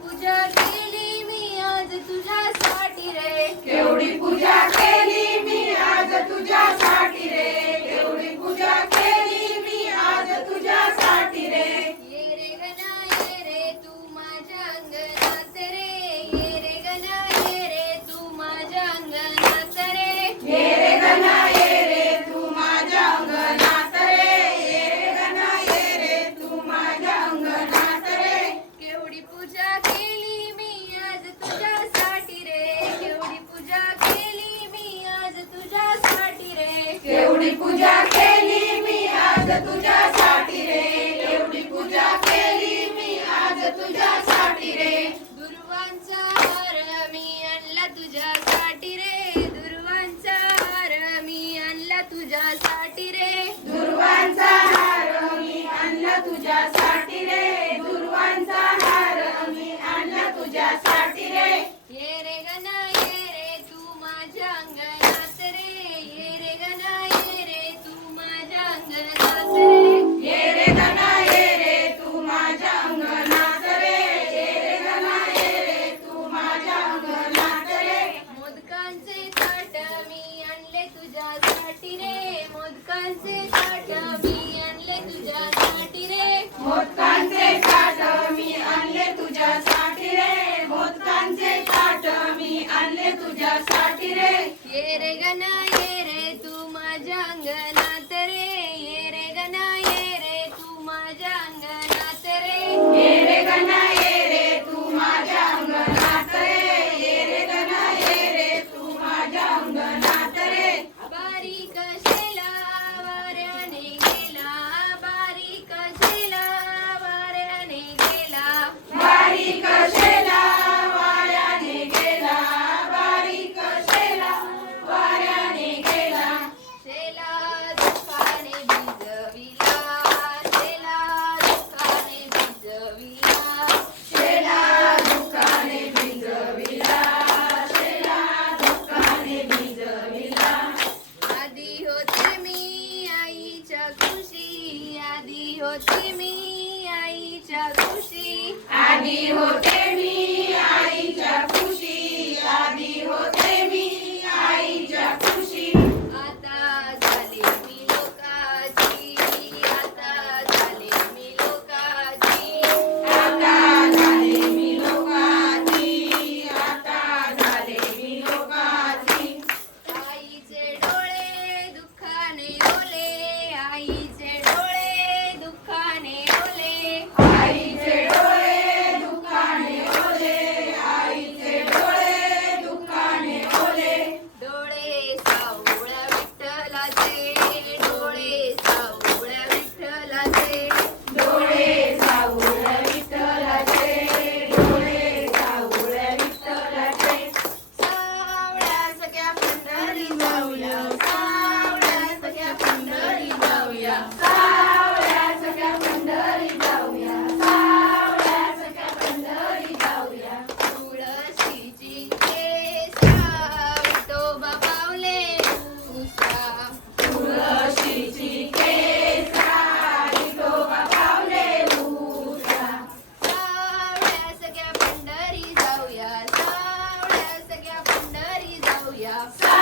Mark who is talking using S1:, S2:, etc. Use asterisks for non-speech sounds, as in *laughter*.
S1: पूजा केली मी आज तुझ्यासाठी रे
S2: केवढी पूजा केली
S1: transition. আদি হতে মি আইচা খুশি
S2: আদি হতে মি আইচা খুশি আদি
S1: Yeah. *laughs*